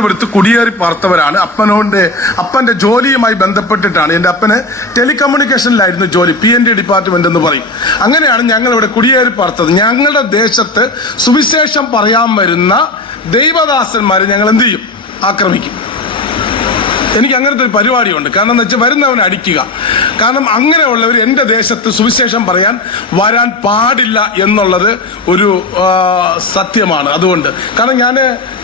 തിരുവനന്തപുരത്ത് കുടിയേറി പാർത്തവരാണ്. അപ്പനോന്റെ അപ്പന്റെ ജോലിയുമായി ബന്ധപ്പെട്ടിട്ടാണ്. എന്റെ അപ്പന് ടെലികമ്മ്യൂണിക്കേഷനിലായിരുന്നു ജോലി പി എൻ ഡി ഡിപ്പാർട്ട്മെന്റ് എന്ന് പറയും. അങ്ങനെയാണ് ഞങ്ങൾ ഇവിടെ കുടിയേറി പാർത്തത്. ഞങ്ങളുടെ ദേശത്ത് സുവിശേഷം പറയാൻ വരുന്ന ദൈവദാസന്മാരെ ഞങ്ങൾ എന്ത് ചെയ്യും? ആക്രമിക്കും. എനിക്ക് അങ്ങനത്തെ ഒരു പരിപാടിയുണ്ട്. കാരണം എന്ന് വെച്ചാൽ വരുന്നവനെ അടിക്കുക. കാരണം അങ്ങനെയുള്ളവർ എന്റെ ദേശത്ത് സുവിശേഷം പറയാൻ വരാൻ പാടില്ല എന്നുള്ളത് ഒരു സത്യമാണ്. അതുകൊണ്ട് കാരണം ഞാൻ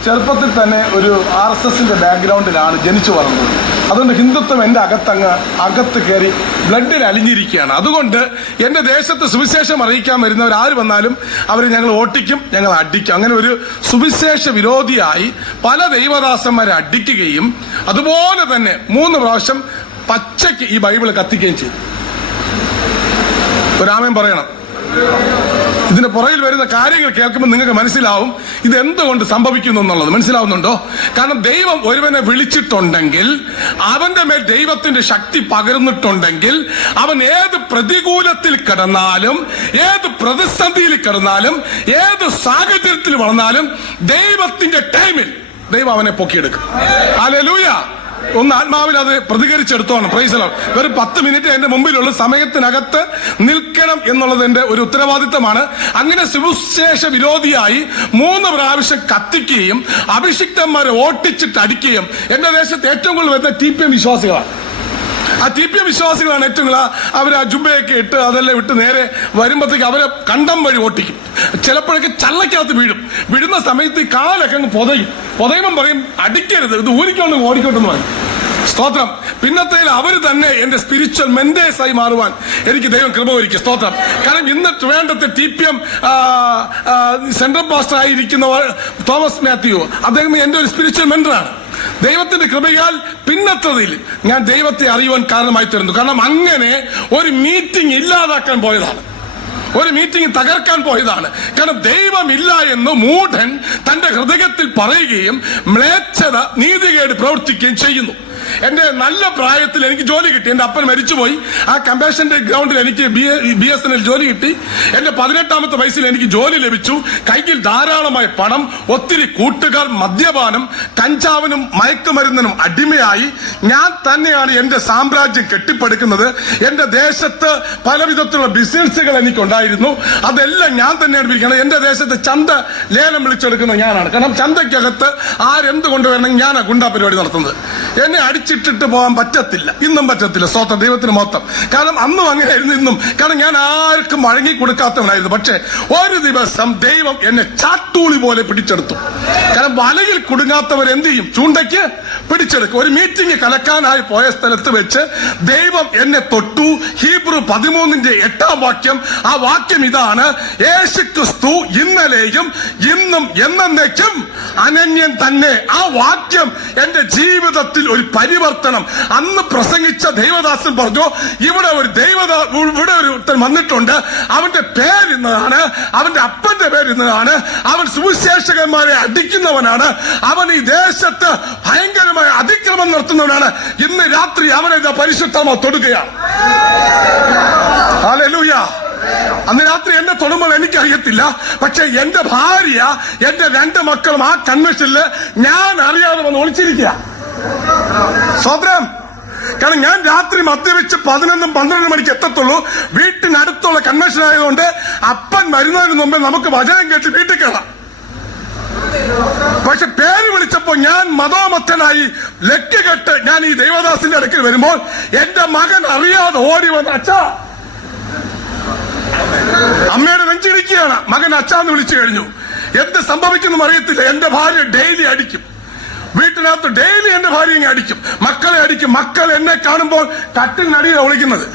ചെറുപ്പത്തിൽ തന്നെ ഒരു ആർ എസ് എസിന്റെ ബാക്ക്ഗ്രൗണ്ടിലാണ് ജനിച്ചു വളർന്നത്. അതുകൊണ്ട് ഹിന്ദുത്വം എന്റെ അകത്തങ്ങ് അകത്ത് കയറി ബ്ലഡിൽ അലിഞ്ഞിരിക്കുകയാണ്. അതുകൊണ്ട് എന്റെ ദേശത്ത് സുവിശേഷം അറിയിക്കാൻ വരുന്നവർ ആര് വന്നാലും അവരെ ഞങ്ങൾ ഓട്ടിക്കും ഞങ്ങൾ അടിക്കും. അങ്ങനെ ഒരു സുവിശേഷ വിരോധിയായി പല ദൈവദാസന്മാരെ അടിക്കുകയും അതുപോലെ തന്നെ മൂന്ന് പ്രാവശ്യം പച്ചയ്ക്ക് ഈ ബൈബിൾ കത്തിക്കുകയും ചെയ്തു. രാമയം പറയണം. ഇതിന് പുറകിൽ വരുന്ന കാര്യങ്ങൾ കേൾക്കുമ്പോൾ നിങ്ങൾക്ക് മനസ്സിലാവും ഇത് എന്തുകൊണ്ട് സംഭവിക്കുന്നു എന്നുള്ളത്. മനസ്സിലാവുന്നുണ്ടോ? കാരണം ദൈവം ഒരുവനെ വിളിച്ചിട്ടുണ്ടെങ്കിൽ അവന്റെ മേൽ ദൈവത്തിന്റെ ശക്തി പകർന്നിട്ടുണ്ടെങ്കിൽ അവൻ ഏത് പ്രതികൂലത്തിൽ കിടന്നാലും ഏത് പ്രതിസന്ധിയിൽ കിടന്നാലും ഏത് സാഹചര്യത്തിൽ വളർന്നാലും ദൈവത്തിന്റെ ടൈമിൽ ദൈവം അവനെ പൊക്കിയെടുക്കും. അലലൂയ ഒന്ന് ആത്മാവിൽ അത് പ്രതികരിച്ചെടുത്തോണം. പ്രൈസലോ വെറും പത്ത് മിനിറ്റ് എന്റെ മുമ്പിലുള്ള സമയത്തിനകത്ത് നിൽക്കണം എന്നുള്ളത് എന്റെ ഒരു ഉത്തരവാദിത്തമാണ്. അങ്ങനെ സുവിശേഷ വിരോധിയായി മൂന്ന് പ്രാവശ്യം കത്തിക്കുകയും അഭിഷിക്തന്മാരെ ഓട്ടിച്ചിട്ട് അടിക്കുകയും എന്റെ ദേശത്ത് ഏറ്റവും കൂടുതൽ വരുന്ന ടി പി എം വിശ്വാസികളാണ്. ആ ടി പി എം വിശ്വാസികളാണ് ഏറ്റവും അവർ ആ ജുബയൊക്കെ ഇട്ട് അതെല്ലാം ഇട്ട് നേരെ വരുമ്പോഴത്തേക്ക് അവരെ കണ്ടം വഴി ഓട്ടിക്കും. ചിലപ്പോഴൊക്കെ ചള്ളക്കകത്ത് വീഴും. വീഴുന്ന സമയത്ത് കാലൊക്കെ അങ്ങ് പൊതയും. പൊതയുമ്പം പറയും അടിക്കരുത് ഇത് ഊരിക്കൊണ്ട് ഓടിക്കോട്ടെന്ന് പറയും. സ്തോത്രം. പിന്നത്തെ അവർ തന്നെ എന്റെ സ്പിരിച്വൽ മെന്റേഴ്സ് ആയി മാറുവാൻ എനിക്ക് ദൈവം കൃപ ഒരുക്കി. സ്തോത്രം. കാരണം ഇന്ന് വേണ്ടത്തെ T P M central pastor ആയിരിക്കുന്ന തോമസ് മാത്യു. അദ്ദേഹം എന്റെ ഒരു സ്പിരിച്വൽ മെന്ററാണ് ദൈവത്തിന്റെ കൃപയാൽ പിന്നത്തതിൽ ഞാൻ ദൈവത്തെ അറിയുവാൻ കാരണമായി തരുന്നു കാരണം അങ്ങനെ ഒരു മീറ്റിംഗ് ഇല്ലാതാക്കാൻ പോയതാണ്. ഒരു മീറ്റിംഗ് തകർക്കാൻ പോയതാണ്. കാരണം ദൈവമില്ല എന്ന് മൂഢൻ തന്റെ ഹൃദയത്തിൽ പറയുകയും മ്ലേച്ഛത നീതികേട് പ്രവർത്തിക്കുകയും ചെയ്യുന്നു. എന്റെ നല്ല പ്രായത്തിൽ എനിക്ക് ജോലി കിട്ടി. എന്റെ അപ്പൻ മരിച്ചുപോയി. ആ കമ്പാഷന്റെ ഗ്രൗണ്ടിൽ എനിക്ക് ബി എസ് എൻ എൽ ജോലി കിട്ടി. എന്റെ പതിനെട്ടാമത്തെ വയസ്സിൽ എനിക്ക് ജോലി ലഭിച്ചു. കയ്യിൽ ധാരാളമായ പണം ഒത്തിരി കൂട്ടുകാർ മദ്യപാനം കഞ്ചാവിനും മയക്കുമരുന്നിനും അടിമയായി. ഞാൻ തന്നെയാണ് എന്റെ സാമ്രാജ്യം കെട്ടിപ്പടുക്കുന്നത്. എന്റെ ദേശത്ത് പല വിധത്തിലുള്ള ബിസിനസ്സുകൾ എനിക്കുണ്ടായിരുന്നു. അതെല്ലാം ഞാൻ തന്നെയാണ് വിളിക്കുന്നത് എന്റെ ദേശത്ത് ചന്ത ലേലം വിളിച്ചെടുക്കുന്നത് ഞാനാണ്. കാരണം ചന്തയ്ക്കകത്ത് ആരെന്ത് കൊണ്ടുവരണം ഞാനാണ് ഗുണ്ടാ പരിപാടി നടത്തുന്നത്. എന്നെ അടിച്ചിട്ടിട്ട് പോകാൻ പറ്റത്തില്ല. ഇന്നും പറ്റത്തില്ല. സ്വത്ത ദൈവത്തിന് മൊത്തം കാരണം അന്നും അങ്ങനെയായിരുന്നു ഇന്നും. കാരണം ഞാൻ ആർക്കും വഴങ്ങി കൊടുക്കാത്തവനായിരുന്നു. പക്ഷേ ഒരു ദിവസം ദൈവം എന്നെ ചാട്ടൂളി പോലെ പിടിച്ചെടുത്തു. കാരണം വലയിൽ കുടുങ്ങാത്തവർ എന്ത് ചെയ്യും? ചൂണ്ടയ്ക്ക് പിടിച്ചെടുക്കും. ഒരു മീറ്റിംഗ് കലക്കാനായി പോയ സ്ഥലത്ത് വെച്ച് ദൈവം എന്നെ തൊട്ടു. ഹീബ്രു പതിമൂന്നിന്റെ എട്ടാം വാക്യം. ആ വാക്യം ഇതാണ്. യേശു ക്രിസ്തു ഇന്നലെയും ഇന്നും എന്നേക്കും അനന്യൻ തന്നെ. ആ വാക്യം എന്റെ ജീവിതത്തിൽ ഒരു പരിവർത്തനം. അന്ന് പ്രസംഗിച്ച ദൈവദാസൻ പറഞ്ഞു ഇവിടെ ഒരു ദൈവദാ ഇവിടെ ഒരു ഒരുത്തൻ വന്നിട്ടുണ്ട്. അവന്റെ പേര് ഇന്നതാണ്. അവന്റെ അപ്പന്റെ പേര് ഇന്നതാണ്. അവൻ സുവിശേഷകന്മാരെ അടിക്കുന്നവനാണ്. അവൻ ഈ ദേശത്ത് ഭയങ്കരമായ അതിക്രമം നടത്തുന്നവനാണ്. ഇന്ന് രാത്രി അവനെ പരിശുദ്ധമ തൊടുകയാണ്. അന്ന് രാത്രി എന്നെ തൊടുമ്പോൾ എനിക്കറിയത്തില്ല. പക്ഷെ എന്റെ ഭാര്യ എന്റെ രണ്ട് മക്കളും ആ കൺവെൻഷനിൽ ഞാൻ അറിയാതെ വന്ന് ഒളിച്ചിരിക്കുക സ്വത്രം കാരണം ഞാൻ രാത്രി മദ്യവെച്ച് പതിനൊന്നും പന്ത്രണ്ടും മണിക്ക് എത്തത്തുള്ളൂ. വീട്ടിനടുത്തുള്ള കൺവെൻഷൻ ആയതുകൊണ്ട് അപ്പൻ വരുന്നതിന് മുമ്പേ നമുക്ക് വചനം കേട്ട് വീട്ടിൽ കയറാം പക്ഷെ പേര് വിളിച്ചപ്പോ ഞാൻ മതോമത്തനായി ലക്ക് കെട്ട് ഞാൻ ഈ ദൈവദാസിന്റെ അടുക്കൽ വരുമ്പോൾ എന്റെ മകൻ അറിയാതെ ഓടി വന്ന അച്ഛാ. അമ്മയുടെ നെഞ്ചിരിക്കുകയാണ് മകൻ അച്ഛാന്ന് വിളിച്ചു കഴിഞ്ഞു. എന്ത് സംഭവിക്കുന്നു അറിയത്തില്ല. എന്റെ ഭാര്യ ഡെയിലി അടിക്കും. വീട്ടിനകത്ത് ഡെയിലി എന്റെ ഭാര്യ ഇങ്ങനെ അടിക്കും. മക്കളെ അടിക്കും. മക്കൾ എന്നെ കാണുമ്പോൾ കട്ടിലിനടിയിലാണ് വിളിക്കുന്നത്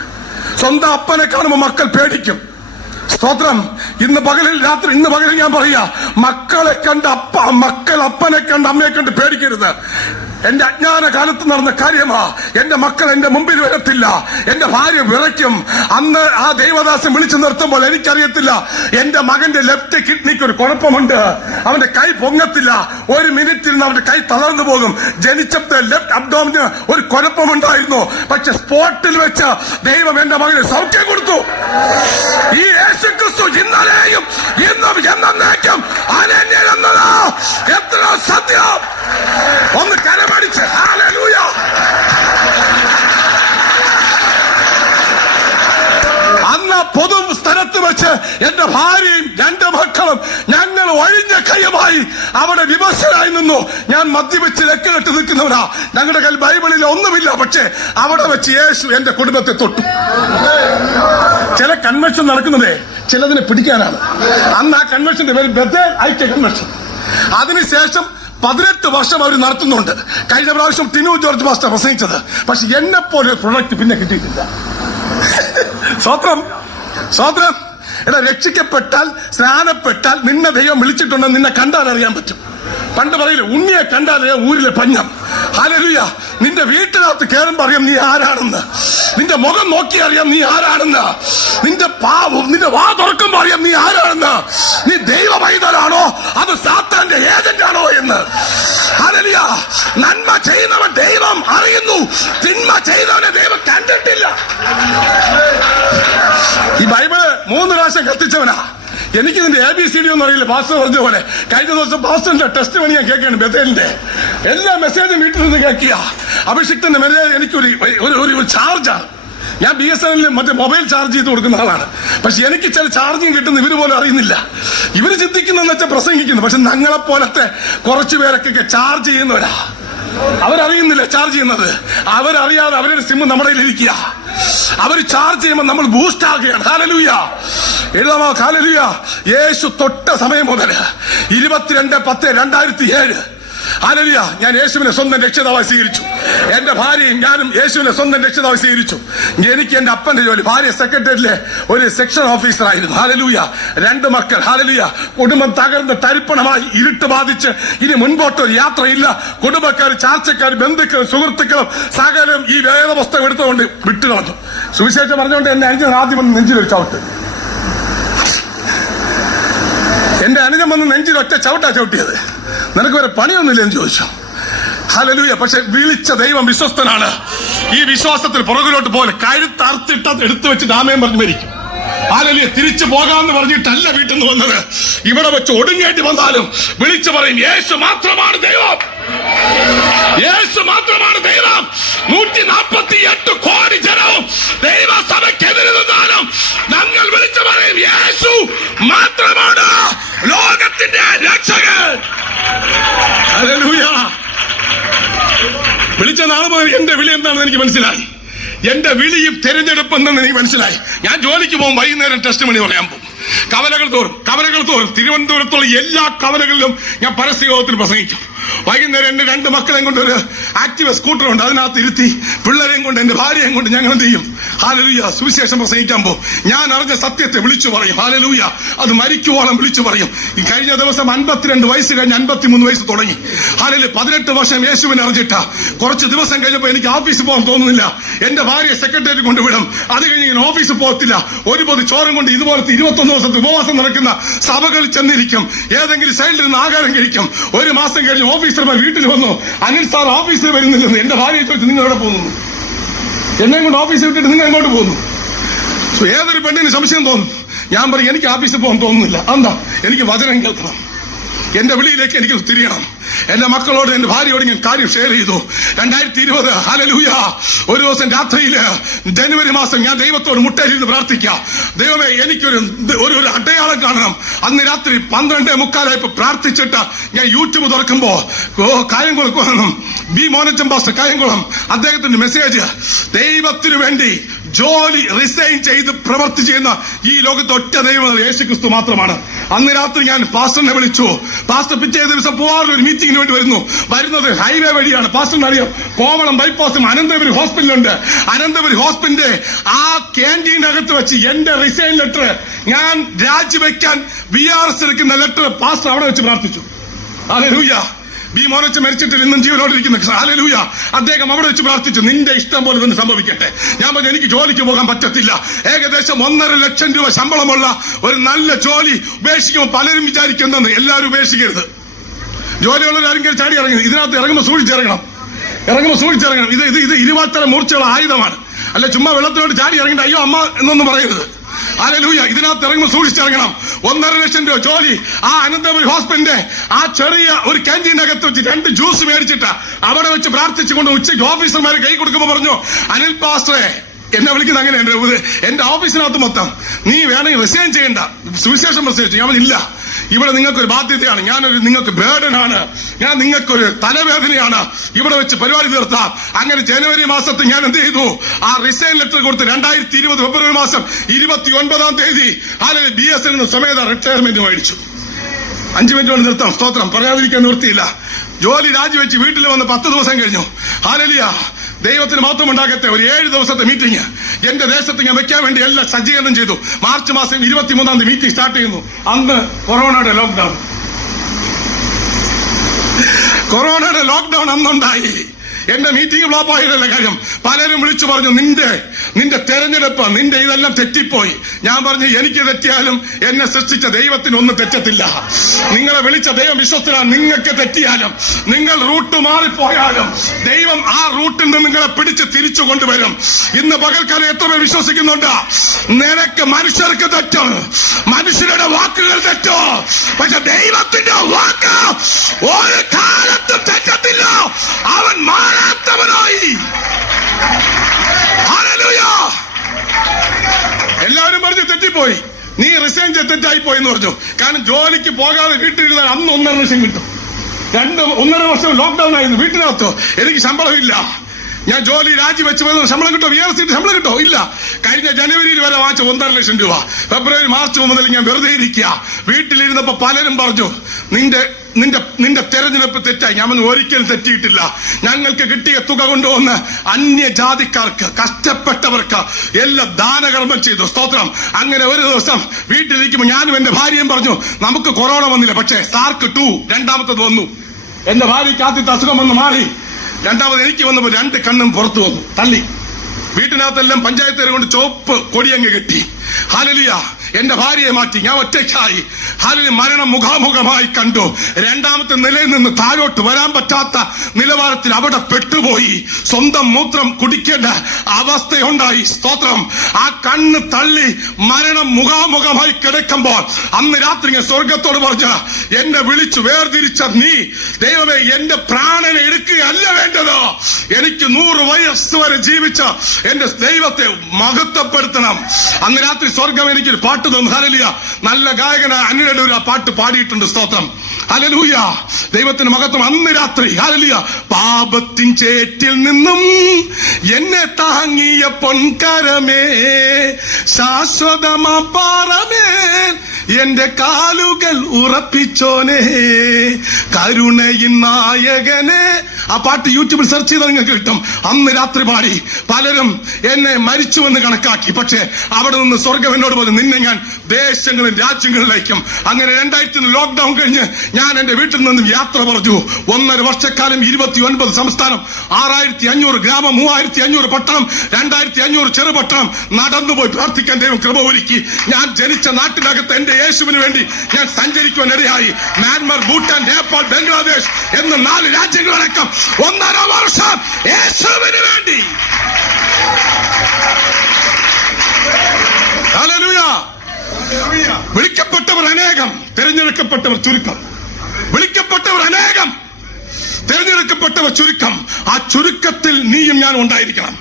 സ്വന്തം അപ്പനെ കാണുമ്പോൾ മക്കൾ പേടിക്കും. സ്തോത്രം. ഇന്ന് പകലിൽ രാത്രി ഇന്ന് പകലിൽ ഞാൻ പറയാ മക്കളെ കണ്ട് അപ്പ മക്കൾ അപ്പനെ കണ്ട് അമ്മയെ കണ്ട് പേടിക്കരുത്. എന്റെ അജ്ഞാന കാലത്ത് നടന്ന കാര്യമാ. എന്റെ മക്കൾ എന്റെ മുമ്പിൽ വരത്തില്ല. എന്റെ ഭാര്യ വിറയ്ക്കും. അന്ന് ആ ദൈവദാസൻ വിളിച്ചു നിർത്തുമ്പോൾ എനിക്കറിയത്തില്ല. എന്റെ മകന്റെ ലെഫ്റ്റ് കിഡ്നിക്ക് ഒരു കുഴപ്പമുണ്ട്. അവന്റെ കൈ പൊങ്ങത്തില്ല. ഒരു മിനിറ്റിൽ അവന്റെ കൈ തളർന്നു പോകും. ജനിച്ചപ്പോൾ ലെഫ്റ്റ് അബ്ഡോമിന് ഒരു കുഴപ്പമുണ്ടായിരുന്നു. പക്ഷെ സ്പോട്ടിൽ വെച്ച് ദൈവം എന്റെ മകന് സൗഖ്യം കൊടുത്തു. ഈ യേശു ക്രിസ്തു ഇന്നലെയും ഇന്നും എത്ര സത്യം. ഒന്ന് ഹല്ലേലൂയ അന്ന് പൊതു സ്ഥലത്ത് വെച്ച് എന്റെ ഭാര്യയും രണ്ട് മക്കളും ഞങ്ങൾ ഒഴിഞ്ഞ കൈയുമായി അവിടെ വിമർശനായി നിന്നു. ഞാൻ മദ്യവെച്ച് ലക്കുകെട്ട് നിൽക്കുന്നവരാ ഞങ്ങളുടെ കയ്യിൽ ബൈബിളിൽ ഒന്നുമില്ല. പക്ഷെ അവിടെ വെച്ച് യേശു എന്റെ കുടുംബത്തെ തൊട്ടു. ചില കൺവെൻഷൻ നടക്കുന്നതേ ചിലതിനെ പിടിക്കാനാണ്. അന്ന് ആ കൺവെൻഷന്റെ പേര് ബദൽ ഐക്യ കൺവെൻഷൻ അതിനുശേഷം പതിനെട്ട് വർഷം അവർ നടത്തുന്നുണ്ട്. കഴിഞ്ഞ പ്രാവശ്യം ടിനു ജോർജ് മാസ്റ്റർ പ്രസംഗിച്ചത്. പക്ഷെ എന്നെ പോലെ പ്രൊഡക്റ്റ് പിന്നെ കിട്ടിയിട്ടില്ല. സ്വത്രം സ്വത്രം. എടാ രക്ഷിക്കപ്പെട്ടാൽ സ്നാനപ്പെട്ടാൽ നിന്നെ ദൈവം വിളിച്ചിട്ടുണ്ടെന്ന് നിന്നെ കണ്ടാൽ അറിയാൻ പറ്റും. പണ്ട് പറയില്ല ഉണ്ണിയെ കണ്ടാലേ ഊരിലെ പഞ്ഞം. ഹാലലുയ നിന്റെ വീട്ടിനകത്ത് കയറുമ്പോ അറിയാം നീ ആരാണെന്ന്. നിന്റെ മുഖം നോക്കി അറിയാം നീ ആരാണെന്ന്. നിന്റെ പാവം നിന്റെ വാ തുറക്കുമ്പോ അറിയാം നീ ആരാണെന്ന്. നീ ദൈവ പൈതലാണോ അത് സാത്താന്റെ ഏജന്റ് ആണോ എന്ന്. ഹാലലുയ നന്മ ചെയ്യുന്നവൻ ദൈവം അറിയുന്നു. തിന്മ ചെയ്തവനെ ദൈവം കണ്ടിട്ടില്ല. ഈ ബൈബിൾ മൂന്ന് പ്രാവശ്യം കത്തിച്ചവനാ. എനിക്ക് ഇതിന്റെ എ ബി സി ഡി ഒന്നും അറിയില്ല. പാസ്റ്റർ പറഞ്ഞ പോലെ കഴിഞ്ഞ ദിവസം പാസ്റ്ററിന്റെ ടെസ്റ്റ് പണി ഞാൻ കേൾക്കുകയാണ് ബത്തേലിന്റെ എല്ലാ മെസ്സേജും വീട്ടിൽ നിന്ന് കേൾക്കുക. അഭിഷിക്തന്റെ മെസ്സേജ് എനിക്കൊരു ഒരു ഒരു ചാർജാണ് ഞാൻ ബി എസ് എൻ മറ്റേ മൊബൈൽ ചാർജ് ചെയ്ത് കൊടുക്കുന്ന ആളാണ്. പക്ഷെ എനിക്ക് ചില ചാർജിങ് കിട്ടുന്ന ഇവർ പോലും അറിയുന്നില്ല. ഇവർ ചിന്തിക്കുന്ന വെച്ചാൽ പ്രസംഗിക്കുന്നു. പക്ഷെ ഞങ്ങളെ പോലത്തെ കുറച്ചു പേരൊക്കെ ചാർജ് ചെയ്യുന്നവരാ. അവരറിയുന്നില്ല ചാർജ് ചെയ്യുന്നത്. അവരറിയാതെ അവരുടെ സിമ്മ് നമ്മുടെ ഇരിക്കുക അവർ ചാർജ് ചെയ്യുമ്പോൾ നമ്മൾ ബൂസ്റ്റ് ആകുകയാണ്. ഹാലലൂയ എഴുതാമോ? കാലലിയ യേശു തൊട്ട സമയം മുതൽ ഇരുപത്തിരണ്ട് പത്ത് രണ്ടായിരത്തി ഏഴ് ഹാലലിയ ഞാൻ യേശുവിനെ സ്വന്തം രക്ഷിതാവായി സ്വീകരിച്ചു. എന്റെ ഭാര്യയും ഞാനും യേശുവിനെ സ്വന്തം രക്ഷിതാവായി സ്വീകരിച്ചു. എനിക്ക് എന്റെ അപ്പന്റെ ജോലി ഭാര്യ സെക്രട്ടറിയിലെ ഒരു സെക്ഷൻ ഓഫീസറായിരുന്നു. ഹാലലൂയ രണ്ട് മക്കൾ. ഹാലലൂയ കുടുംബം തകർന്ന് തരിപ്പണമായി ഇരുട്ട് ബാധിച്ച് ഇനി മുൻപോട്ട് ഒരു യാത്രയില്ല. കുടുംബക്കാർ ചാർച്ചക്കാർ ബന്ധുക്കൾ സുഹൃത്തുക്കളും സകലം ഈ വേദപുസ്തകം എടുത്തുകൊണ്ട് വിട്ടുകളഞ്ഞു. സുവിശേഷം പറഞ്ഞുകൊണ്ട് എന്നെ അഞ്ചു ആദ്യം നെഞ്ചിലൊരു ചവിട്ട്. എന്റെ അനുജൻ വന്ന് നെഞ്ചിൽ ഒറ്റ ചവിട്ടാ ചവിട്ടിയത്. നിനക്ക് വരെ പണിയൊന്നുമില്ല എന്ന് ചോദിച്ചു. ഹലലൂയ പക്ഷെ വിളിച്ച ദൈവം വിശ്വസ്തനാണ്. ഈ വിശ്വാസത്തിൽ പുറകിലോട്ട് പോലെ കഴുത്തർത്തിട്ട എടുത്തു വെച്ച് ഡാമയം പറഞ്ഞു മരിക്കും. ആലലിയെ തിരിച്ചു പോകാമെന്ന് പറഞ്ഞിട്ടല്ല വീട്ടിൽ നിന്ന് വന്നത്. ഇവിടെ വെച്ച് ഒടുങ്ങേണ്ടി വന്നാലും വിളിച്ചു പറയും യേശു മാത്രമാണ് ദൈവം. യേശു മാത്രമാണ് ദൈവം. നൂറ്റി നാൽപ്പത്തി എട്ട് കോടി ജനവും ദൈവസഭയ്ക്കെതിരെ നിന്നാലും ഞങ്ങൾ വിളിച്ചു പറയും യേശു മാത്രമാണ് ലോകത്തിന്റെ രക്ഷകൻ. വിളിച്ച നാളെ മുതൽ എന്റെ വിളി എന്താണെന്ന് എനിക്ക് മനസ്സിലായി. എന്റെ വിളിയും തെരഞ്ഞെടുപ്പ് എന്തെന്ന് എനിക്ക് മനസ്സിലായി. ഞാൻ ജോലിക്ക് പോകും വൈകുന്നേരം ടെസ്റ്റ് മണി പറയാൻ പോകും. കവലകൾ തോറും കവലകൾ തോറും തിരുവനന്തപുരത്തുള്ള എല്ലാ കവലകളിലും ഞാൻ പരസ്യയോഗത്തിൽ പ്രസംഗിക്കും. വൈകുന്നേരം എന്റെ രണ്ട് മക്കളെയും കൊണ്ട് ഒരു ആക്റ്റീവ് സ്കൂട്ടർ ഉണ്ട് അതിനകത്ത് ഇരുത്തി പിള്ളേരെയും കൊണ്ട് എന്റെ ഭാര്യയും കൊണ്ട് ഞങ്ങൾ എന്ത് ചെയ്യും? ഹാലലൂയ സുവിശേഷം പ്രസംഗിക്കാൻ പോകും ഞാൻ അറിഞ്ഞ സത്യത്തെ വിളിച്ചു പറയും. ഹാലലൂയ അത് മരിക്കുവോളം വിളിച്ചു പറയും. ഈ കഴിഞ്ഞ ദിവസം അൻപത്തിരണ്ട് വയസ്സ് കഴിഞ്ഞ് അൻപത്തിമൂന്ന് വയസ്സ് തുടങ്ങി. ഹാലല് പതിനെട്ട് വർഷം യേശുവിനെ അറിഞ്ഞിട്ട. കുറച്ച് ദിവസം കഴിഞ്ഞപ്പോൾ എനിക്ക് ഓഫീസിൽ പോകാൻ തോന്നുന്നില്ല. എന്റെ ഭാര്യയെ സെക്രട്ടറി കൊണ്ടുവിടും അത് കഴിഞ്ഞ് ഇങ്ങനെ ഓഫീസിൽ പോകത്തില്ല. ഒരു പൊതു ചോരം കൊണ്ട് ഇതുപോലത്തെ ഇരുപത്തൊന്ന് ദിവസത്തെ ഉപവാസം നടക്കുന്ന സഭകളിൽ ചെന്നിരിക്കും. ഏതെങ്കിലും സൈഡിൽ നിന്ന് ആഹാരം കഴിക്കും. ഒരു മാസം കഴിഞ്ഞ് ഓഫീസർമാർ വീട്ടിൽ വന്നു. അനിൽ സാർ ഓഫീസിൽ വരുന്നില്ലെന്ന് എന്റെ ഭാര്യയെ ചോദിച്ചു നിങ്ങൾ എവിടെ പോകുന്നു? എന്നെ കൊണ്ട് ഓഫീസിൽ വിട്ടിട്ട് നിങ്ങൾ എങ്ങോട്ട് പോകുന്നു? ഏതൊരു പെണ്ണിന് സംശയം തോന്നുന്നു ഞാൻ പറയും എനിക്ക് ഓഫീസിൽ പോകാൻ തോന്നുന്നില്ല. എന്താ എനിക്ക് വചനം കേൾക്കണം. എന്റെ വിളിയിലേക്ക് എനിക്ക് തിരിയണം എന്റെ മക്കളോട് എന്റെ ഭാര്യയോട് ഞാൻ കാര്യം ഷെയർ ചെയ്തു. രണ്ടായിരത്തി ഇരുപത് ഹലലൂയ ഒരു ദിവസം രാത്രിയിൽ ജനുവരി മാസം ഞാൻ ദൈവത്തോട് മുട്ടയിരുന്ന് പ്രാർത്ഥിക്കാം ദൈവമേ എനിക്കൊരു ഒരു ഒരു അടയാളം കാണണം. അന്ന് രാത്രി പന്ത്രണ്ട് മുക്കാലായപ്പോ പ്രാർത്ഥിച്ചിട്ട് ഞാൻ യൂട്യൂബ് തുറക്കുമ്പോ ഓ കായംകുളം ബി മോനച്ചൻ പാസ്റ്റർ കായംകുളം. അദ്ദേഹത്തിന്റെ മെസ്സേജ് ദൈവത്തിനു വേണ്ടി ജോലി റിസൈൻ ചെയ്ത് പ്രവർത്തി ചെയ്യുന്ന ഈ ലോകത്ത് ഒറ്റ ദൈവം യേശു ക്രിസ്തു മാത്രമാണ്. അന്ന് രാത്രി ഞാൻ പാസ്റ്ററിനെ വിളിച്ചു. പാസ്റ്റർ പിറ്റേ ദിവസം പോകാറുള്ള ഒരു മീറ്റിംഗിന് വേണ്ടി വരുന്നു. വരുന്നത് ഹൈവേ വഴിയാണ്. പാസ്റ്ററിന് അറിയാം കോവളം ബൈപ്പാസും അനന്തപുരി ഹോസ്പിറ്റലുണ്ട് അനന്തപുരി ഹോസ്പിറ്റലിന്റെ ആ ക്യാന്റീനകത്ത് വെച്ച് എന്റെ റിസൈൻ ലെറ്റർ ഞാൻ രാജിവെക്കാൻ ബി ആർ എസ് എടുക്കുന്ന ലെറ്റർ പാസ്റ്റർ അവിടെ വെച്ച് പ്രാർത്ഥിച്ചു. ഹല്ലേലൂയ ബി മോനച്ച് മരിച്ചിട്ട് ഇന്നും ജീവനോടിരിക്കുന്ന. ഹാലലൂയ അദ്ദേഹം അവിടെ വെച്ച് പ്രാർത്ഥിച്ചു നിന്റെ ഇഷ്ടം പോലെ തന്നെ സംഭവിക്കട്ടെ. ഞാൻ പറഞ്ഞു എനിക്ക് ജോലിക്ക് പോകാൻ പറ്റത്തില്ല. ഏകദേശം ഒന്നര ലക്ഷം രൂപ ശമ്പളമുള്ള ഒരു നല്ല ജോലി ഉപേക്ഷിക്കുമ്പോൾ പലരും വിചാരിക്കുന്നെന്ന് എല്ലാവരും ഉപേക്ഷിക്കരുത്. ജോലിയുള്ളവർ ആരെങ്കിലും ചാടി ഇറങ്ങി ഇതിനകത്ത് ഇറങ്ങുമ്പോൾ സൂക്ഷിച്ചിറങ്ങണം ഇറങ്ങുമ്പോൾ സൂക്ഷിച്ചിറങ്ങണം ഇത് ഇത് ഇത് ഇരുപത്തര മൂർച്ചയുള്ള ആയുധമാണ്. അല്ല ചുമ്മാ വെള്ളത്തിലോട്ട് ചാടി ഇറങ്ങിയിട്ട് അയ്യോ അമ്മ എന്നൊന്നും പറയരുത്. അലലൂയ ഇതിനകത്ത് ഇറങ്ങുമ്പോൾ സൂക്ഷിച്ചിറങ്ങണം. ഒന്നര ലക്ഷം രൂപ ജോലി. ആ അനന്തപുരി ഹോസ്പിറ്റലിന്റെ ആ ചെറിയ ഒരു ക്യാന്റീനകത്ത് വെച്ച് രണ്ട് ജ്യൂസ് മേടിച്ചിട്ട് അവിടെ വെച്ച് പ്രാർത്ഥിച്ചുകൊണ്ട് ഉച്ചയ്ക്ക് ഓഫീസർമാർ കൈ കൊടുക്കുമ്പോൾ പറഞ്ഞു അനിൽ പാസ്റ്ററെ എന്നെ വിളിക്കുന്ന അങ്ങനെ എന്റെ എന്റെ ഓഫീസിനകത്ത് മൊത്തം നീ വേണമെങ്കിൽ റിസൈൻ ചെയ്യണ്ട. സുവിശേഷം റിസൈൻ ഞാൻ ഇല്ല. ഇവിടെ നിങ്ങൾക്കൊരു ബാധ്യതയാണ്. ഞാനൊരു നിങ്ങൾക്ക് ബേഡനാണ് ഞാൻ നിങ്ങൾക്കൊരു തലവേദനയാണ്. ഇവിടെ വെച്ച് പരിപാടി തീർത്താം അങ്ങനെ ജനുവരി മാസത്തിൽ ഞാൻ എന്ത് ചെയ്തു? ആ റിസൈൻ ലെറ്റർ കൊടുത്ത് രണ്ടായിരത്തി ഇരുപത് ഫെബ്രുവരി മാസം ഇരുപത്തി ഒൻപതാം തീയതി അല്ലെങ്കിൽ ബി എസ് എൻ സ്വമേത റിട്ടയർമെന്റ് മേടിച്ചു. അഞ്ചു മിനിറ്റ് കൊണ്ട് നിർത്താം. സ്തോത്രം. പറയാതിരിക്കാൻ നിർത്തിയില്ല ജോലി രാജിവെച്ച് വീട്ടിൽ വന്ന് പത്ത് ദിവസം കഴിഞ്ഞു. ഹാലലിയ ദൈവത്തിന് മാത്രം ഉണ്ടാകട്ടെ ഒരു ഏഴ് ദിവസത്തെ മീറ്റിംഗ് എന്റെ ദേശത്ത് ഞാൻ വെക്കാൻ വേണ്ടി എല്ലാം സജ്ജീകരണം ചെയ്തു. മാർച്ച് മാസം ഇരുപത്തിമൂന്നാം തീയതി മീറ്റിംഗ് സ്റ്റാർട്ട് ചെയ്യുന്നു. അന്ന് കൊറോണയുടെ ലോക്ക്ഡൌൺ കൊറോണയുടെ ലോക്ക്ഡൌൺ അന്നുണ്ടായി. എന്റെ മീറ്റിംഗ് ഫ്ലോപ്പ് ആയിരുന്ന കാര്യം. പലരും വിളിച്ചു പറഞ്ഞു നിന്റെ നിന്റെ തെരഞ്ഞെടുപ്പ് നിന്റെ ഇതെല്ലാം തെറ്റിപ്പോയി. ഞാൻ പറഞ്ഞു എനിക്ക് തെറ്റിയാലും എന്നെ സൃഷ്ടിച്ച ദൈവത്തിന് ഒന്നും തെറ്റത്തില്ല. നിങ്ങളെ വിളിച്ച ദൈവം വിശ്വസ്തനാണ് നിങ്ങൾക്ക് തെറ്റിയാലും നിങ്ങൾ റൂട്ട് മാറിപ്പോയാലും ദൈവം ആ റൂട്ടിൽ നിന്ന് നിങ്ങളെ പിടിച്ച് തിരിച്ചു കൊണ്ടുവരും. ഇന്ന് പകൽക്കാലം എത്ര പേർ വിശ്വസിക്കുന്നുണ്ട്? നിനക്ക് മനുഷ്യർക്ക് തെറ്റോ? മനുഷ്യരുടെ വാക്കുകൾ തെറ്റോ? പക്ഷെ ദൈവത്തിന്റെ വാക്ക് ഒരു കാലത്തും തെറ്റത്തില്ല. അവൻ മാറാത്തവനായി ഹല്ലേലൂയ. എല്ലാവരും പറഞ്ഞു തെറ്റിപ്പോയി. നീ റിസൈൻ ചെയ്ത് തെറ്റായി പോയി എന്ന് പറഞ്ഞു. കാരണം ജോലിക്ക് പോകാതെ വീട്ടിലിരുന്നാൽ അന്ന് ഒന്നര ലക്ഷം കിട്ടും. രണ്ട് ഒന്നര വർഷം ലോക്ക്ഡൌൺ ആയിരുന്നു. വീട്ടിനകത്തോ? എനിക്ക് ശമ്പളമില്ല. ഞാൻ ജോലി രാജിവെച്ച് പോയത് ശമ്പളം കിട്ടോ? വി ആർ സി ശമ്പളം കിട്ടോ? ഇല്ല. കഴിഞ്ഞ ജനുവരിയിൽ വരെ വാങ്ങിച്ച ഒന്നര ലക്ഷം രൂപ. ഫെബ്രുവരി മാർച്ച് മുതൽ ഞാൻ വെറുതെ ഇരിക്കുക. വീട്ടിലിരുന്നപ്പോ പലരും പറഞ്ഞു നിന്റെ നിന്റെ നിന്റെ തെരഞ്ഞെടുപ്പ് തെറ്റായി. ഞാൻ ഒരിക്കലും തെറ്റിയിട്ടില്ല. ഞങ്ങൾക്ക് കിട്ടിയ തുക കൊണ്ടുവന്ന് അന്യജാതിക്കാർക്ക് കഷ്ടപ്പെട്ടവർക്ക് എല്ലാ ദാനകർമ്മം ചെയ്തു. സ്തോത്രം. അങ്ങനെ ഒരു ദിവസം വീട്ടിലിരിക്കുമ്പോൾ ഞാനും എന്റെ ഭാര്യയും പറഞ്ഞു നമുക്ക് കൊറോണ വന്നില്ല പക്ഷേ സാർക്ക് ടു രണ്ടാമത്തത് വന്നു. എന്റെ ഭാര്യയ്ക്ക് ആദ്യത്തെ അസുഖം വന്ന് മാറി. രണ്ടാമത് എനിക്ക് വന്നപ്പോൾ രണ്ട് കണ്ണും പുറത്തു വന്നു. തള്ളി. വീട്ടിനകത്തെല്ലാം പഞ്ചായത്തുകാരെ കൊണ്ട് ചോപ്പ് കൊടിയങ്ങ് കെട്ടി. ഹാലലിയ എന്റെ ഭാര്യയെ മാറ്റി ഞാൻ ഒറ്റയ്ക്കായി. ഹാലിന് മരണം മുഖാമുഖമായി കണ്ടു. രണ്ടാമത്തെ നിലയിൽ നിന്ന് താഴോട്ട് വരാൻ പറ്റാത്ത നിലവാരത്തിൽ അവിടെ പെട്ടുപോയി. സ്വന്തം മൂത്രം കുടിക്കേണ്ട അവസ്ഥയുണ്ടായി. സ്തോത്രം. ആ കണ്ണ് തള്ളി മരണം മുഖാമുഖമായി കിടക്കുമ്പോൾ അന്ന് രാത്രി ഞാൻ സ്വർഗത്തോട് പറഞ്ഞ എന്നെ വിളിച്ചു വേർതിരിച്ച നീ ദൈവമേ എന്റെ പ്രാണനെ എടുക്കുകയല്ല വേണ്ടത്. എനിക്ക് നൂറ് വയസ്സ് വരെ ജീവിച്ച എന്റെ ദൈവത്തെ മഹത്വപ്പെടുത്തണം. അന്ന് രാത്രി സ്വർഗം എനിക്കൊരു പാട്ട് തന്നു ഹലലിയ നല്ല ഗായകന അനിലൂർ ആ പാട്ട് പാടിയിട്ടുണ്ട്. സ്തോത്രം. ഹലലൂയ ദൈവത്തിന് മഹത്വം അന്ന് രാത്രി. ഹലലിയ പാപത്തിൻ ചേറ്റിൽ നിന്നും എന്നെ താങ്ങിയ പൊൻകരമേ ശാശ്വതമാ പാറമേ എന്റെ കാലുകൾ ഉറപ്പിച്ചോനെ കരുണയിൻ നായകനെ. ആ പാട്ട് യൂട്യൂബിൽ സെർച്ച് ചെയ്താൽ നിങ്ങൾക്ക് കിട്ടും. അന്ന് രാത്രി പാടി. പലരും എന്നെ മരിച്ചുവെന്ന് കണക്കാക്കി. പക്ഷേ അവിടെ നിന്ന് സ്വർഗം എന്നോട് പോലെ നിന്നെ ഞാൻ ദേശങ്ങളും രാജ്യങ്ങളിലേക്കും അങ്ങനെ രണ്ടായിരത്തി ലോക്ക്ഡൌൺ കഴിഞ്ഞ് ഞാൻ എന്റെ വീട്ടിൽ നിന്നും യാത്ര പറഞ്ഞു. ഒന്നര വർഷക്കാലം ഇരുപത്തി ഒൻപത് സംസ്ഥാനം ആറായിരത്തി അഞ്ഞൂറ് ഗ്രാമം മൂവായിരത്തി അഞ്ഞൂറ് പട്ടണം രണ്ടായിരത്തി അഞ്ഞൂറ് ചെറുപട്ടണം നടന്നുപോയി പ്രാർത്ഥിക്കാൻ ദൈവം കൃപ ഒരുക്കി ഞാൻ ജനിച്ച നാട്ടിനകത്ത് എന്റെ യേശുവിന് വേണ്ടി ഞാൻ സഞ്ചരിക്കുവാൻ ഇടയായി. മ്യാൻമർ ഭൂട്ടാൻ നേപ്പാൾ ബംഗ്ലാദേശ് എന്ന നാല് രാജ്യങ്ങളടക്കം ഒന്നര വർഷം യേശുവിന് വേണ്ടി. വിളിക്കപ്പെട്ടവർ അനേകം തിരഞ്ഞെടുക്കപ്പെട്ടവർ ചുരുക്കം. വിളിക്കപ്പെട്ടവർ അനേകം തിരഞ്ഞെടുക്കപ്പെട്ടവർ ചുരുക്കം. ആ ചുരുക്കത്തിൽ നീയും ഞാൻ ഉണ്ടായിരിക്കണം.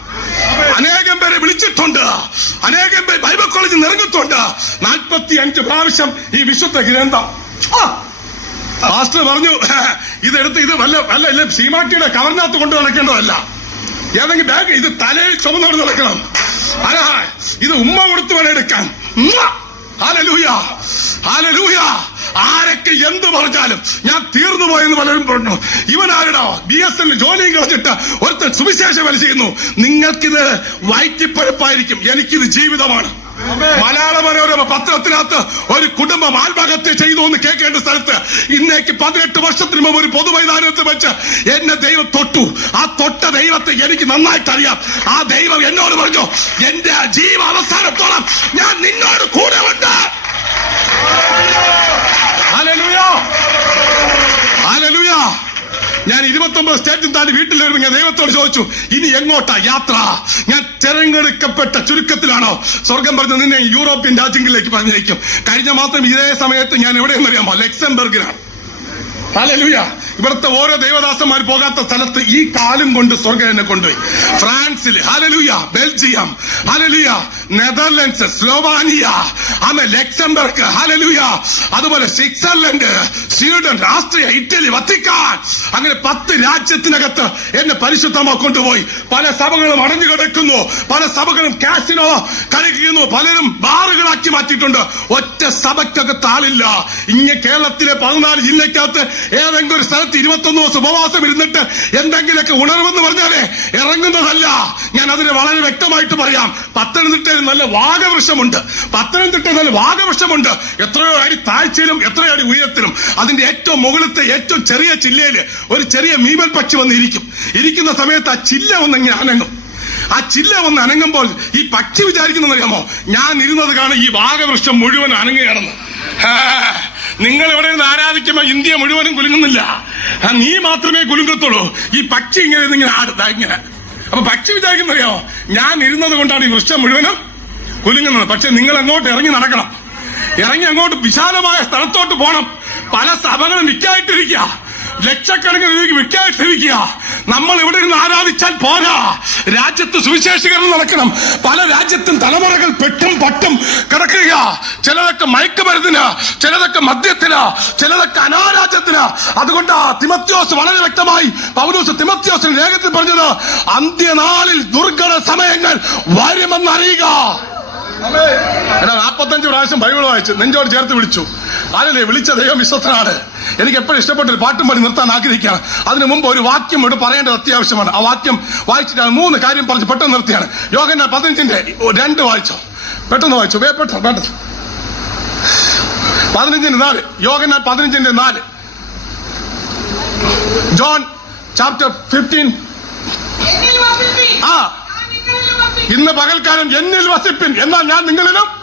അനേകം പേരെ വിളിച്ചിട്ടുണ്ട്. അനേകം പേര് ബൈബിൾ കോളേജിൽ നിറങ്ങിയിട്ടുണ്ട് നാൽപ്പത്തി അഞ്ച് പ്രാവശ്യം ഈ വിശുദ്ധ ഗ്രന്ഥം. പാസ്റ്റർ പറഞ്ഞു ഇതെടുത്ത് ഇത് വല്ല വല്ല സീമാട്ടിയുടെ കവറിനകത്ത് കൊണ്ട് നടക്കേണ്ടതല്ല ഏതെങ്കിലും ബാഗ് ഇത് തലയിൽ ചുമന്നോട് നടക്കണം. ഇത് ഉമ്മ കൊടുത്തു വേണം എടുക്കാൻ. ആരൊക്കെ എന്ത് പറഞ്ഞാലും ഞാൻ തീർന്നു പോയെന്ന് പലരും പറഞ്ഞു. ഇവൻ ആരുടാ? ബി എസ് എൽ ജോലിയും കളഞ്ഞിട്ട് ഒരുത്തൻ സുവിശേഷം വലിച്ചിരുന്നു നിങ്ങൾക്കിത് വയറ്റിപ്പഴപ്പായിരിക്കും. എനിക്കിത് ജീവിതമാണ്. മലയാള മനോരമ പത്രത്തിനകത്ത് ഒരു കുടുംബം ആത്മഹത്യ ചെയ്തു എന്ന് കേൾക്കേണ്ട സ്ഥലത്ത് ഇന്നേക്ക് പതിനെട്ട് വർഷത്തിന് മുമ്പ് ഒരു പൊതുമൈതാനത്ത് വെച്ച് എന്നെ ദൈവം തൊട്ടു. ആ തൊട്ട ദൈവത്തെ എനിക്ക് നന്നായിട്ട് അറിയാം. ആ ദൈവം എന്നോട് പറഞ്ഞു എന്റെ ജീവ അവസാനത്തോളം ഞാൻ നിന്നോട് കൂടെ ഉണ്ട്. ഹല്ലേലൂയ. ഹല്ലേലൂയ. ഞാൻ ഇരുപത്തൊമ്പത് സ്റ്റേറ്റും താണ്ടി വീട്ടിലായിരുന്നു ഞാൻ ദൈവത്തോട് ചോദിച്ചു ഇനി എങ്ങോട്ടാ യാത്ര? ഞാൻ തെരഞ്ഞെടുക്കപ്പെട്ട ചുരുക്കത്തിലാണോ സ്വർഗം പറഞ്ഞ നിന്നെ യൂറോപ്യൻ രാജ്യങ്ങളിലേക്ക് പറഞ്ഞയക്കും. കഴിഞ്ഞ മാത്രം ഇതേ സമയത്ത് ഞാൻ എവിടെയെന്ന് അറിയാമോ ലക്സംബർഗിലാണ്. ഹല്ലേലൂയ. ഇവിടുത്തെ ഓരോ ദേവദാസന്മാർ പോകാത്ത സ്ഥലത്ത് ഈ കാലും കൊണ്ട് സ്വർഗം എന്നെ കൊണ്ടുപോയി. ഫ്രാൻസിൽ hallelujah Belgium hallelujah Netherlands Slovenia. ആമേ ലക്സംബർഗ് ഹലലുയ അതുപോലെ സ്വിറ്റ്സർലൻഡ് സ്വീഡൻ രാഷ്ട്രീയ ഇറ്റലി വത്തിക്കാൻ. അങ്ങനെ പത്ത് രാജ്യത്തിനകത്ത് എന്നെ പരിശുദ്ധമാ കൊണ്ടുപോയി. പല സഭകളും അടഞ്ഞു കിടക്കുന്നു. പല സഭകളും കാസിനോ കളിക്കുന്നു പലരും ബാറുകളാക്കി മാറ്റിയിട്ടുണ്ട്. ഒറ്റ സഭയ്ക്കകത്ത് ആളില്ല. ഇങ്ങനെ കേരളത്തിലെ പതിനാല് ജില്ലക്കകത്ത് ഏതെങ്കിലും ഒരു സ്ഥലത്ത് ഇരുപത്തൊന്ന് ദിവസം ഉപവാസം ഇരുന്നിട്ട് എന്തെങ്കിലുമൊക്കെ ഉണർവെന്ന് പറഞ്ഞാലേ ഇറങ്ങുന്നതല്ല. ഞാൻ അതിന് വളരെ വ്യക്തമായിട്ട് പറയാം. പത്തനംതിട്ടയിൽ നല്ല വാഗവൃക്ഷമുണ്ട്. പത്തനംതിട്ടയിൽ നല്ല വാഗവൃക്ഷമുണ്ട്. എത്രയോ അടി താഴ്ചയിലും എത്രയോ അടി ഉയരത്തിലും. അതിന്റെ ഏറ്റവും മുകളിലത്തെ ഏറ്റവും ചെറിയ ചില്ലയിൽ ഒരു ചെറിയ മീമൽ പക്ഷി വന്ന് ഇരിക്കും. ഇരിക്കുന്ന സമയത്ത് ആ ചില്ല ഒന്ന് ഇങ്ങനെ അനങ്ങും. ആ ചില്ല ഒന്ന് അനങ്ങുമ്പോൾ ഈ പക്ഷി വിചാരിക്കുന്നറിയാമോ ഞാൻ ഇരുന്നത് കാണും ഈ വാഗവൃക്ഷം മുഴുവൻ അനങ്ങുകയാണെന്ന്. നിങ്ങൾ ഇവിടെ നിന്ന് ആരാധിക്കുമ്പോ ഇന്ത്യ മുഴുവനും കുലുങ്ങുന്നില്ല? നീ മാത്രമേ കുലുങ്ങത്തുള്ളൂ. ഈ പക്ഷി ഇങ്ങനെ ഇങ്ങനെ ആടും ദാ ഇങ്ങനെ. അപ്പൊ പക്ഷി വിചാരിക്കുന്നറിയാമോ ഞാൻ ഇരുന്നത് കൊണ്ടാണ് ഈ വൃക്ഷം മുഴുവനും കുലുങ്ങുന്നത്. പക്ഷെ നിങ്ങൾ അങ്ങോട്ട് ഇറങ്ങി നടക്കണം. ഇറങ്ങി അങ്ങോട്ട് വിശാലമായ സ്ഥലത്തോട്ട് പോകണം പല സഭകളും വിൽക്കായിട്ടിരിക്കുക ലക്ഷക്കണക്കിന് വിൽക്കായിട്ടിരിക്കുക നമ്മൾ ഇവിടെ ഇരുന്ന് ആരാധിച്ചാൽ പോരാ. രാജ്യത്ത് സുവിശേഷീകരണം നടക്കണം. പല രാജ്യത്തും തലമുറകൾ പെട്ടും പട്ടും കിടക്കുക. ചിലതൊക്കെ മയക്കുമരുന്നിന് ചിലതൊക്കെ മദ്യത്തിന് ചിലതൊക്കെ അനാരാജ്യത്തിന്. അതുകൊണ്ട് തിമത്യോസ് വളരെ വ്യക്തമായി പൗരൂസ് തിമത്യോസിന് രേഖത്തിൽ പറഞ്ഞത് അന്ത്യനാളിൽ ദുർഘട സമയങ്ങൾ വരുമെന്നറിയുക. എടാ നാൽപ്പത്തഞ്ച് പ്രാവശ്യം ബൈബിൾ വായിച്ചു നെഞ്ചോട് ചേർത്ത് വിളിച്ചു. ആരല്ലേ വിളിച്ച ദൈവം വിശ്വസ്തനാണ്. എനിക്ക് എപ്പോഴും ഇഷ്ടപ്പെട്ട ഒരു പാട്ടും പാടി നിർത്താൻ ആഗ്രഹിക്കുകയാണ്. അതിനു മുമ്പ് ഒരു വാക്യം ഇവിടെ പറയേണ്ടത് അത്യാവശ്യമാണ്. ആ വാക്യം വായിച്ചിട്ടാണ് മൂന്ന് കാര്യം പറഞ്ഞ് പെട്ടെന്ന് നിർത്തിയാണ്. യോഗ പതിനഞ്ചിന്റെ രണ്ട് വായിച്ചോ? പെട്ടെന്ന് വായിച്ചോ? വേ പെട്ടെന്ന് പെട്ടെന്ന്. പതിനഞ്ചിന്റെ നാല്. യോഗന പതിനഞ്ചിന്റെ നാല്. John chapter fifteen. ആ. ഇന്ന് പകൽക്കാലം എന്നിൽ വസിപ്പിൻ. എന്നാൽ ഞാൻ നിങ്ങളിലും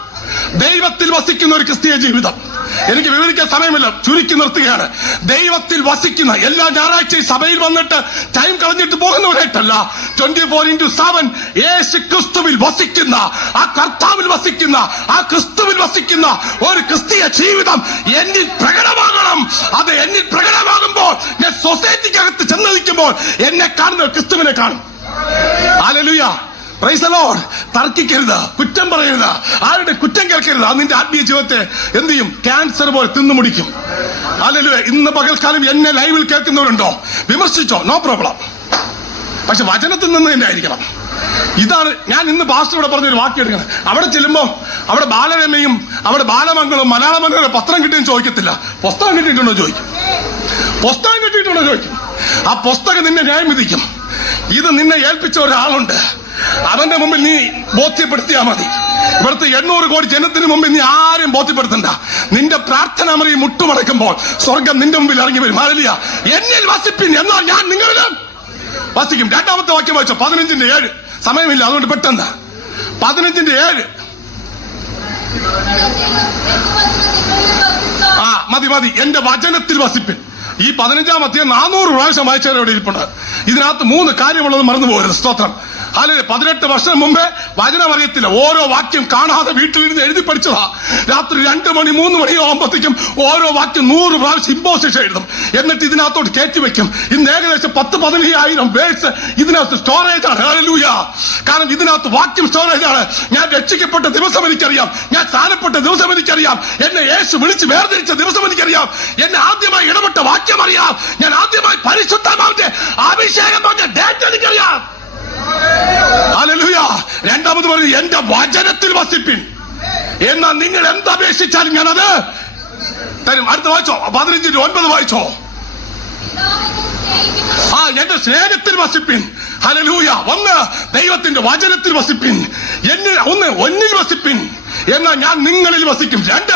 ദൈവത്തിൽ വസിക്കുന്ന ഒരു ക്രിസ്തീയ ജീവിതം. എനിക്ക് വിവരിക്കാൻ സമയമില്ല. ചുരുക്കി നിർത്തുകയാണ്. ദൈവത്തിൽ വസിക്കുന്ന എല്ലാ ഞായറാഴ്ചയും സഭയിൽ വന്നിട്ട് ടൈം കളഞ്ഞിട്ട് പോകുന്നവരായിട്ടല്ല. ട്വന്റി ഫോർ ഇന്റു സെവൻ യേശു ക്രിസ്തുവിൽ വസിക്കുന്ന ആ കർത്താവിൽ വസിക്കുന്ന ആ ക്രിസ്തുവിൽ വസിക്കുന്ന ഒരു ക്രിസ്തീയ ജീവിതം എന്നിൽ പ്രകടമാകണം. അത് എന്നിൽ പ്രകടമാകുമ്പോൾ ഞാൻ സൊസൈറ്റിക്കകത്ത് ചെന്നിരിക്കുമ്പോൾ എന്നെ കാണുന്ന ക്രിസ്തുവിനെ കാണും. ഹല്ലേലൂയ പ്രൈസ് ദി ലോർഡ് തർക്കിക്കരുത്. കുറ്റം പറയരുത്. ആരുടെ കുറ്റം കേൾക്കരുത്. അത് നിന്റെ ആത്മീയ ജീവിതത്തെ എന്ത് ചെയ്യും? ക്യാൻസർ പോലെ തിന്നു മുടിക്കും. ഹല്ലേലൂയ ഇന്ന് പകൽക്കാലം എന്നെ ലൈവിൽ കേൾക്കുന്നവരുണ്ടോ? വിമർശിച്ചോ? നോ പ്രോബ്ലം പക്ഷെ വചനത്തിൽ നിന്ന് തന്നെ ആയിരിക്കണം. ഇതാണ് ഞാൻ ഇന്ന് പാസ്റ്റർ ഇവിടെ പറഞ്ഞൊരു വാക്യം എടുക്കണം. അവിടെ ചെല്ലുമ്പോ അവിടെ ബാലരമയും അവിടെ ബാലമംഗളും മലയാള മനോരമ പത്രം കിട്ടിയും ചോദിക്കത്തില്ല. പുസ്തകം കിട്ടിയിട്ടുണ്ടോ ചോദിക്കും. പുസ്തകം കിട്ടിയിട്ടുണ്ടോ ചോദിക്കും. ആ പുസ്തകം നിന്നെ ന്യായം വിധിക്കും ഇത് നിന്നെ ഏൽപ്പിച്ച ഒരാളുണ്ട്. അവന്റെ മുമ്പിൽ നീ ബോധ്യപ്പെടുത്തിയാ മതി. ഇവിടുത്തെ എണ്ണൂറ് കോടി ജനത്തിന് മുമ്പിൽ നീ ആരും ബോധ്യപ്പെടുത്തണ്ട. നിന്റെ പ്രാർത്ഥന മറി മുട്ടുമടക്കുമ്പോൾ സ്വർഗം നിന്റെ മുമ്പിൽ ഇറങ്ങി വരും. മാറില്ല എന്നിൽ വസിപ്പിൻ എന്നാൽ ഞാൻ നിങ്ങളിലും വസിക്കും. രണ്ടാമത്തെ വാക്യം വായിച്ചോ. പതിനഞ്ചിന്റെ ഏഴ്. സമയമില്ല അതുകൊണ്ട് പെട്ടെന്ന്. പതിനഞ്ചിന്റെ ഏഴ്. ആ മതി മതി. എന്റെ വചനത്തിൽ വസിപ്പിൻ. ഈ പതിനഞ്ചാം അധ്യയം നാനൂറ് പ്രാവശ്യം വായിച്ചവരോട് ഇരിപ്പുണ്ട്? ഇതിനകത്ത് മൂന്ന് കാര്യമുള്ളത് മറന്നു പോകരുത് സ്തോത്രം. അല്ലെ പതിനെട്ട് വർഷം മുമ്പേ വചനം അറിയത്തില്ല ഓരോ വാക്യം കാണാതെ വീട്ടിലിരുന്ന് എഴുതി പഠിച്ചതാ. രാത്രി രണ്ട് മണി മൂന്ന് മണി ആകുമ്പോഴത്തേക്കും ഓരോ വാക്യം നൂറ് പ്രാവശ്യം ഇമ്പോസിഷൻ എഴുതും. എന്നിട്ട് ഇതിനകത്തോട്ട് കയറ്റി വെക്കും. ഇന്ന് ഏകദേശം പത്ത് പതിനയ്യായിരം വേഴ്സ് ഇതിനകത്ത് സ്റ്റോറേജ് ആണ്. കാരണം ഇതിനകത്ത് വാക്യം സ്റ്റോറേജ് ആണ്. ഞാൻ രക്ഷിക്കപ്പെട്ട ദിവസം എനിക്കറിയാം. ഞാൻ സ്ഥാനപ്പെട്ട ദിവസം എനിക്കറിയാം. എന്നെ യേശു വിളിച്ച് വേർതിരിച്ച ദിവസം എനിക്കറിയാം. എന്നെ ആദ്യമായി ഇടപെട്ട വാക്യം അറിയാം. ഞാൻ ആദ്യമായി പരിശുദ്ധമാവിന്റെ അഭിഷേകം പറഞ്ഞ ഡേറ്റ് എനിക്കറിയാം. രണ്ടാമത് പറഞ്ഞു എന്റെ വചനത്തിൽ വസിപ്പിൻ. എന്നാൽ നിങ്ങൾ എന്തപേക്ഷിച്ചാലും ഞാനത് തരും. അടുത്ത വായിച്ചോ. പതിനഞ്ചിന് ഒൻപത് വായിച്ചോ. ആ എന്റെ സ്നേഹത്തിൽ വസിപ്പിൻ. ഹലലൂയ ഒന്ന് ദൈവത്തിന്റെ വചനത്തിൽ വസിപ്പിൻ. എന്നിൽ ഒന്ന് ഒന്നിൽ വസിപ്പിൻ. എന്നാൽ ഞാൻ നിങ്ങളിൽ വസിക്കും. രണ്ട്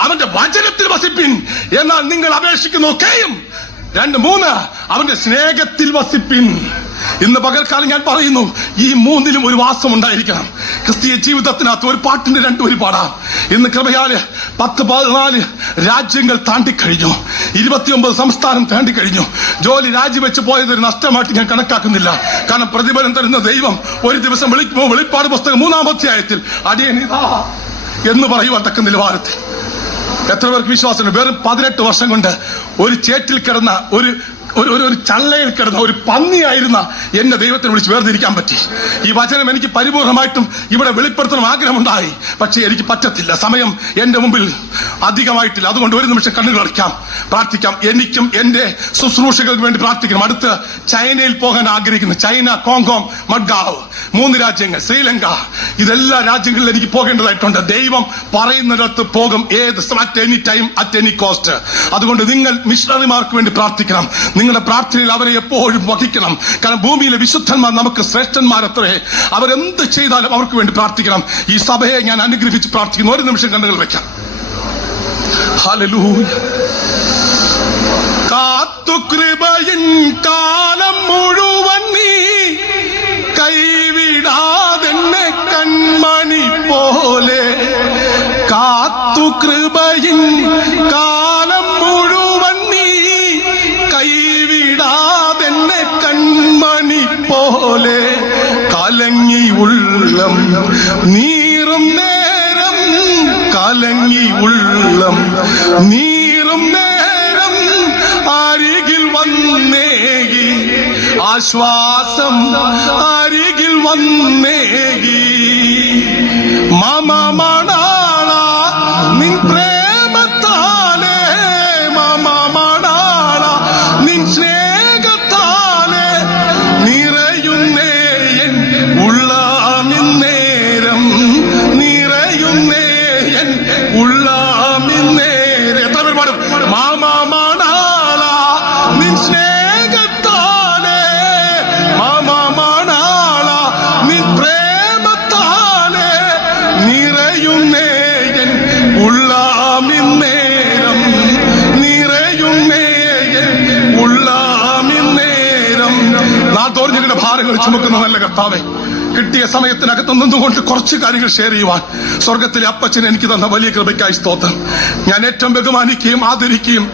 അവന്റെ വചനത്തിൽ വസിപ്പിൻ. എന്നാൽ നിങ്ങൾ അപേക്ഷിക്കുന്നൊക്കെയും രണ്ട് മൂന്ന് അവന്റെ സ്നേഹത്തിൽ വസിപ്പിൻ. ഇന്ന് പകൽക്കാലം ഞാൻ പറയുന്നു ഈ മൂന്നിലും ഒരു വാസം ഉണ്ടായിരിക്കണം. ക്രിസ്തീയ ജീവിതത്തിനകത്ത് ഒരു പാട്ടിന്റെ രണ്ടു ഒരു പാടാം ഇന്ന് കൃപയാൽ പത്ത് പതിനാല് രാജ്യങ്ങൾ താണ്ടിക്കഴിഞ്ഞു. ഇരുപത്തിയൊമ്പത് സംസ്ഥാനം താണ്ടിക്കഴിഞ്ഞു. ജോലി രാജിവെച്ച് പോയത് ഒരു നഷ്ടമായിട്ട് ഞാൻ കണക്കാക്കുന്നില്ല. കാരണം പ്രതിഫലം തരുന്ന ദൈവം ഒരു ദിവസം വിളിക്കുമ്പോൾ വെളിപ്പാട് പുസ്തകം മൂന്നാമധ്യായത്തിൽ അടിയനിതാ എന്ന് പറയുവാൻ തക്ക നിലവാരത്തിൽ. എത്ര പേർക്ക് വിശ്വാസമുണ്ട്? വെറും പതിനെട്ട് വർഷം കൊണ്ട് ഒരു ചേറ്റിൽ കിടന്ന ഒരു ഒരു ഒരു- ചള്ളയിൽ കിടന്ന ഒരു പന്നിയായിരുന്ന എന്നെ ദൈവത്തിന് വിളിച്ച് വേർതിരിക്കാൻ പറ്റി. ഈ വചനം എനിക്ക് പരിപൂർണമായിട്ടും ഇവിടെ വെളിപ്പെടുത്തണം ആഗ്രഹമുണ്ടായി. പക്ഷേ എനിക്ക് പറ്റത്തില്ല. സമയം എന്റെ മുമ്പിൽ അധികമായിട്ടില്ല. അതുകൊണ്ട് ഒരു നിമിഷം കണ്ണുകൾ അടിക്കാം പ്രാർത്ഥിക്കാം. എനിക്കും എന്റെ ശുശ്രൂഷകൾക്ക് വേണ്ടി പ്രാർത്ഥിക്കണം. അടുത്ത് ചൈനയിൽ പോകാൻ ആഗ്രഹിക്കുന്നു. ചൈന കോങ്കോം മഡ്ഗാവ് മൂന്ന് രാജ്യങ്ങൾ ശ്രീലങ്ക. ഇതെല്ലാ രാജ്യങ്ങളിലും എനിക്ക് പോകേണ്ടതായിട്ടുണ്ട്. ദൈവം പറയുന്നിടത്ത് പോകും. ഏത് at any time at any cost അതുകൊണ്ട് നിങ്ങൾ മിഷണറിമാർക്ക് വേണ്ടി പ്രാർത്ഥിക്കണം. നിങ്ങളുടെ പ്രാർത്ഥനയിൽ അവരെ എപ്പോഴും വഹിക്കണം. കാരണം ഭൂമിയിലെ വിശുദ്ധന്മാർ നമുക്ക് ശ്രേഷ്ഠന്മാരത്രേ. അവരെന്ത് ചെയ്താലും അവർക്ക് വേണ്ടി പ്രാർത്ഥിക്കണം. ഈ സഭയെ ഞാൻ അനുഗ്രഹിച്ച് പ്രാർത്ഥിക്കുന്നു. ഒരു നിമിഷം കണ്ണുകൾ ഹല്ലേലൂയ. കാത്തു കൃപയിൻ കാലം മുഴുവൻ നീ കൈവിടാതെന്നെ കൺമണി പോലെ. കാത്തു കാലം പോലെ കലങ്ങി ഉള്ളം. നീറും നേരം കലങ്ങി ഉള്ളം. നീറും നേരം അരികിൽ വന്നേകി. ആശ്വാസം അരികിൽ വന്നേകി. മമ കർത്താവേ കിട്ടിയ സമയത്തിനകത്ത് നിന്നുകൊണ്ട് കുറച്ച് കാര്യങ്ങൾ ഷെയർ ചെയ്യുവാൻ. സ്വർഗത്തിലെ അപ്പച്ചൻ എനിക്ക് തന്ന വലിയ കൃപയ്ക്കായി സ്തോത്രം. ഞാൻ ഏറ്റവും ബഹുമാനിക്കുകയും ആദരിക്കുകയും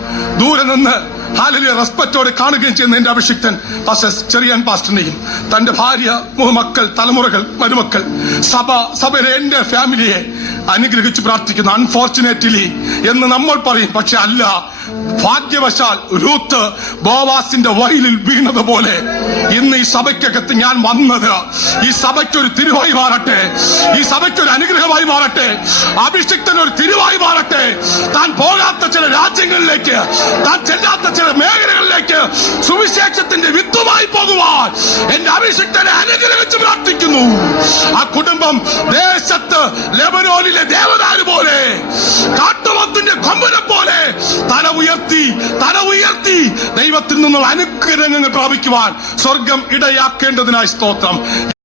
ദൂരെ നിന്ന് ഹാലിലെ റെസ്പെക്റ്റോടെ കാണുകയും ചെയ്യുന്ന എന്റെ അഭിഷിക്തൻ പാസ്റ്റർ ചെറിയാൻ പാസ്റ്ററിനെയും തന്റെ ഭാര്യ മക്കൾ തലമുറകൾ മരുമക്കൾ സഭ സഭയിലെ എന്റെ ഫാമിലിയെ അനുഗ്രഹിച്ച് പ്രാർത്ഥിക്കുന്നു അൺഫോർച്ചുനേറ്റ്ലി എന്ന് നമ്മൾ പറയും. പക്ഷെ അല്ല ഭാഗ്യവശാൽ രൂത്ത് ബോവാസിന്റെ വയലിൽ വീണതുപോലെ ഇന്ന് ഈ സഭയ്ക്കകത്ത് ഞാൻ വന്നത്. ഈ സഭയ്ക്ക് ഒരു തിരുവായി മാറട്ടെ. ഈ സഭയ്ക്ക് ഒരു അനുഗ്രഹമായി മാറട്ടെ. അഭിഷിക്തൻ ഒരു തിരുവായി മാറട്ടെ. താൻ പോകാത്ത ചില രാജ്യങ്ങളിലേക്ക് താൻ ചെല്ലാത്ത ചില മേഖലകളിലേക്ക് സുവിശേഷത്തിന്റെ വിത്തുമായി പോകുവാൻ എന്റെ അഭിഷിക്തനെ അനുഗ്രഹിച്ച് പ്രാർത്ഥിക്കുന്നു. ആ കുടുംബം ദേശത്ത് ലെബനോനിലെ ദേവദാരു പോലെ കാട്ടുമത്തിന്റെ കൊമ്പനെ പോലെ തല ഉയർത്തി തല ഉയർത്തി ദൈവത്തിൽ നിന്നുള്ള അനുഗ്രഹങ്ങൾ പ്രാപിക്കുവാൻ സ്വർഗം ഇടയാക്കേണ്ടതിനായി സ്തോത്രം.